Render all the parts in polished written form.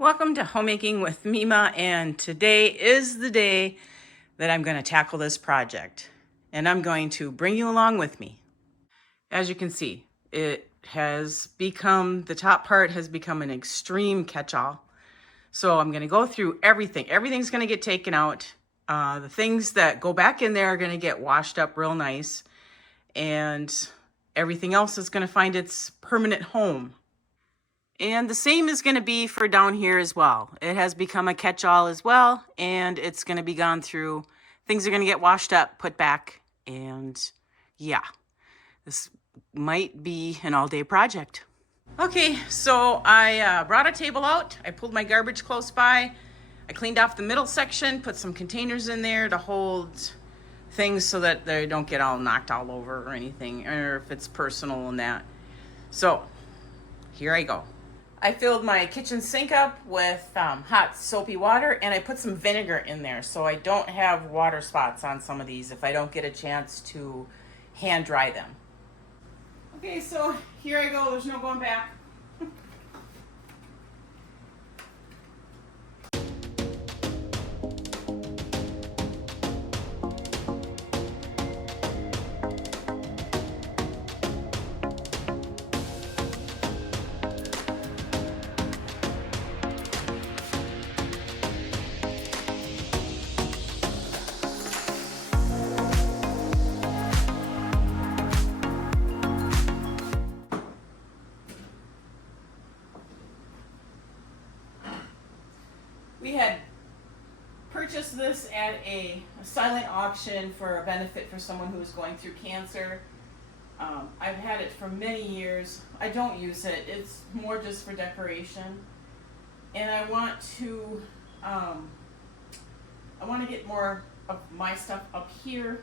Welcome to Homemaking with Mema, and today is the day that I'm going to tackle this project, and I'm going to bring you along with me. As you can see, the top part has become an extreme catch-all. So I'm going to go through everything. Everything's going to get taken out. The things that go back in there are going to get washed up real nice, and everything else is going to find its permanent home. And the same is going to be for down here as well. It has become a catch-all as well, and it's going to be gone through. Things are going to get washed up, put back, and yeah, this might be an all-day project. Okay, so I brought a table out. I pulled my garbage close by. I cleaned off the middle section, put some containers in there to hold things so that they don't get all knocked all over or anything, or if it's personal and that. So here I go. I filled my kitchen sink up with hot soapy water, and I put some vinegar in there so I don't have water spots on some of these if I don't get a chance to hand dry them. Okay, so here I go. There's no going back. We had purchased this at a silent auction for a benefit for someone who was going through cancer. I've had it for many years. I don't use it. It's more just for decoration. And I want to get more of my stuff up here.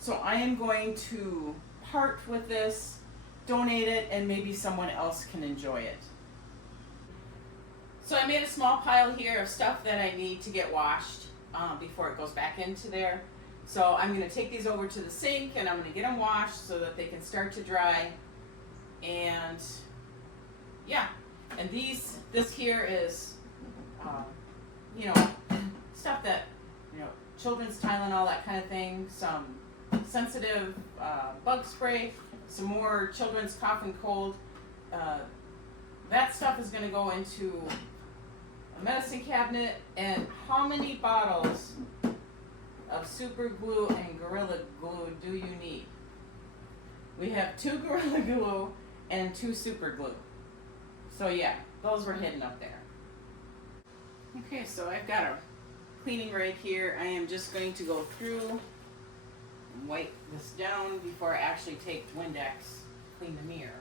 So I am going to part with this, donate it, and maybe someone else can enjoy it. So I made a small pile here of stuff that I need to get washed before it goes back into there. So I'm going to take these over to the sink and I'm going to get them washed so that they can start to dry. And yeah, and this here is, stuff that, children's Tylenol, that kind of thing, some sensitive bug spray, some more children's cough and cold. That stuff is going to go into a medicine cabinet. And how many bottles of super glue and Gorilla Glue do you need? We have 2 Gorilla Glue and 2 super glue. So yeah, those were hidden up there. Okay, so I've got a cleaning rag here. I am just going to go through and wipe this down before I actually take Windex, clean the mirror.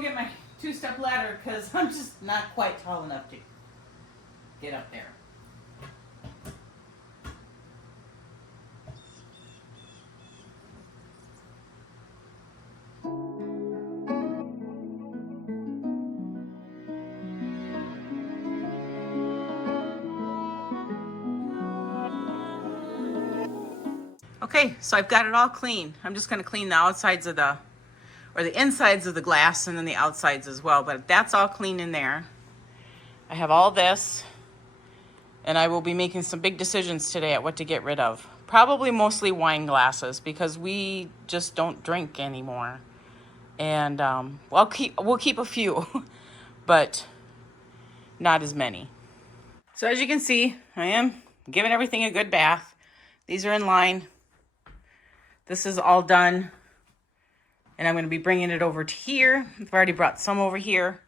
Get my 2-step ladder because I'm just not quite tall enough to get up there. Okay, so I've got it all clean. I'm just going to clean the outsides of the insides of the glass and then the outsides as well, but that's all clean in there. I have all this, and I will be making some big decisions today at what to get rid of. Probably mostly wine glasses because we just don't drink anymore. And we'll keep a few, but not as many. So as you can see, I am giving everything a good bath. These are in line. This is all done. And I'm going to be bringing it over to here. I've already brought some over here.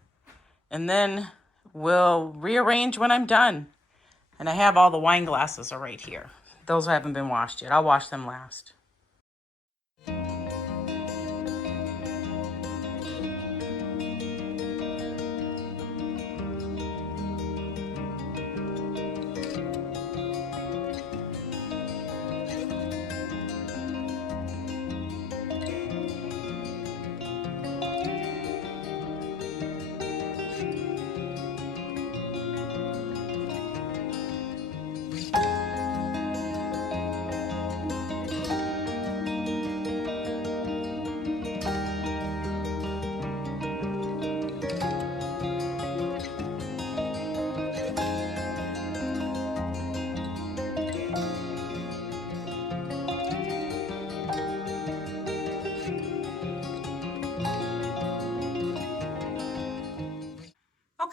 And then we'll rearrange when I'm done. And I have all the wine glasses are right here. Those haven't been washed yet. I'll wash them last.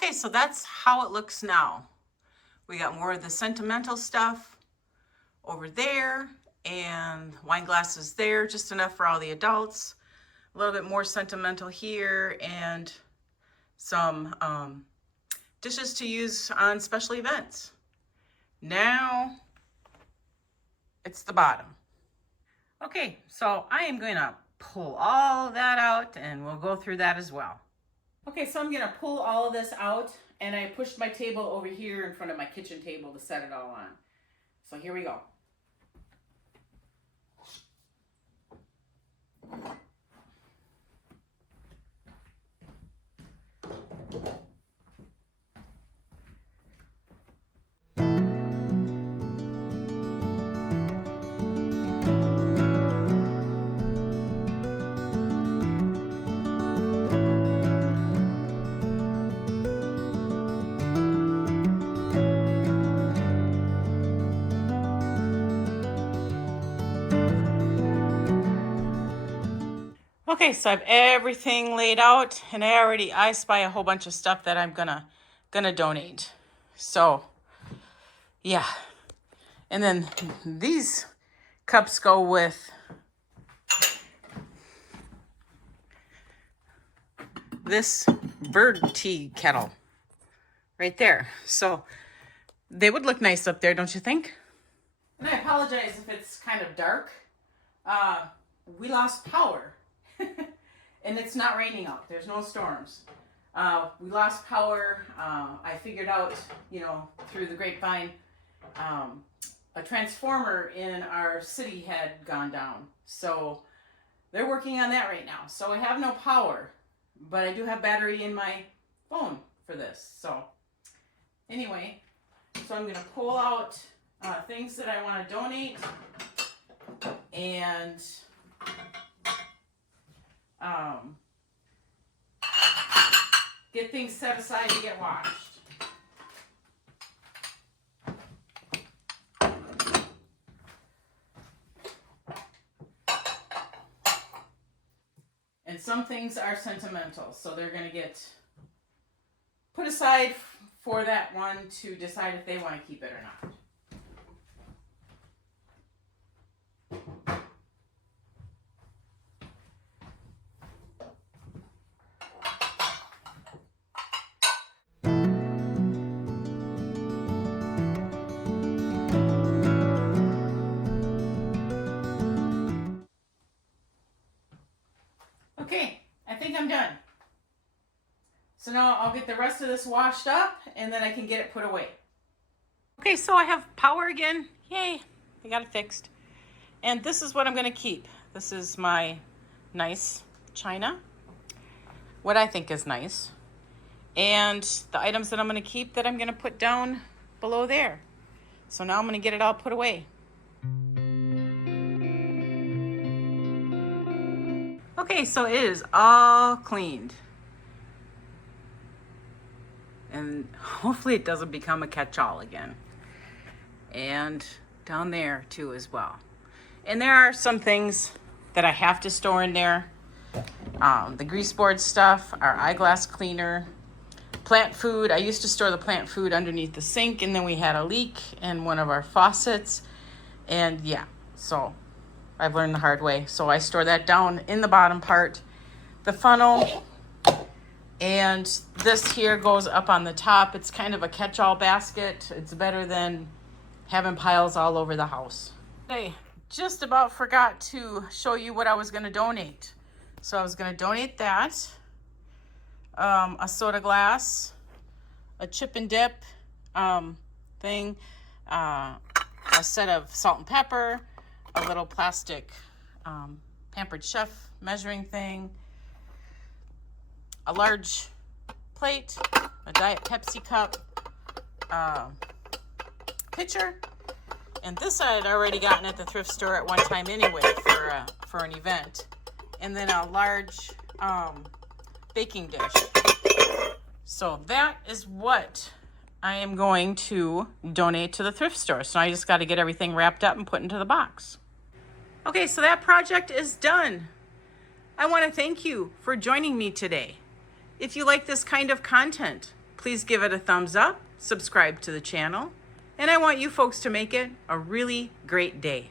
Okay, so that's how it looks now. We got more of the sentimental stuff over there, and wine glasses there, just enough for all the adults. A little bit more sentimental here, and some dishes to use on special events. Now it's the bottom. Okay, so I am going to pull all that out, and we'll go through that as well. Okay, so I'm going to pull all of this out, and I pushed my table over here in front of my kitchen table to set it all on. So here we go. Okay, so I have everything laid out, and I spy a whole bunch of stuff that I'm gonna donate. So yeah, and then these cups go with this bird tea kettle right there. So they would look nice up there, don't you think? And I apologize if it's kind of dark. We lost power. And it's not raining out. There's no storms. We lost power. I figured out, through the grapevine, a transformer in our city had gone down. So they're working on that right now. So I have no power, but I do have battery in my phone for this. So anyway, so I'm going to pull out things that I want to donate, and get things set aside to get washed. And some things are sentimental, so they're going to get put aside for that one to decide if they want to keep it or not. Okay, I think I'm done. So now I'll get the rest of this washed up, and then I can get it put away. Okay, so I have power again. Yay, I got it fixed. And this is what I'm gonna keep. This is my nice china, what I think is nice. And the items that I'm gonna keep that I'm gonna put down below there. So now I'm gonna get it all put away. Okay, so it is all cleaned. And hopefully it doesn't become a catch-all again. And down there too as well. And there are some things that I have to store in there. The grease board stuff, our eyeglass cleaner, plant food. I used to store the plant food underneath the sink, and then we had a leak in one of our faucets. And yeah, so I've learned the hard way. So I store that down in the bottom part. The funnel, and this here goes up on the top. It's kind of a catch-all basket. It's better than having piles all over the house. I just about forgot to show you what I was gonna donate. So I was gonna donate that, a soda glass, a chip and dip thing, a set of salt and pepper, a little plastic Pampered Chef measuring thing, a large plate, a Diet Pepsi cup, pitcher, and this I had already gotten at the thrift store at one time anyway for an event, and then a large baking dish. So that is what I am going to donate to the thrift store. So I just got to get everything wrapped up and put into the box. Okay, so that project is done. I want to thank you for joining me today. If you like this kind of content, please give it a thumbs up, subscribe to the channel, and I want you folks to make it a really great day.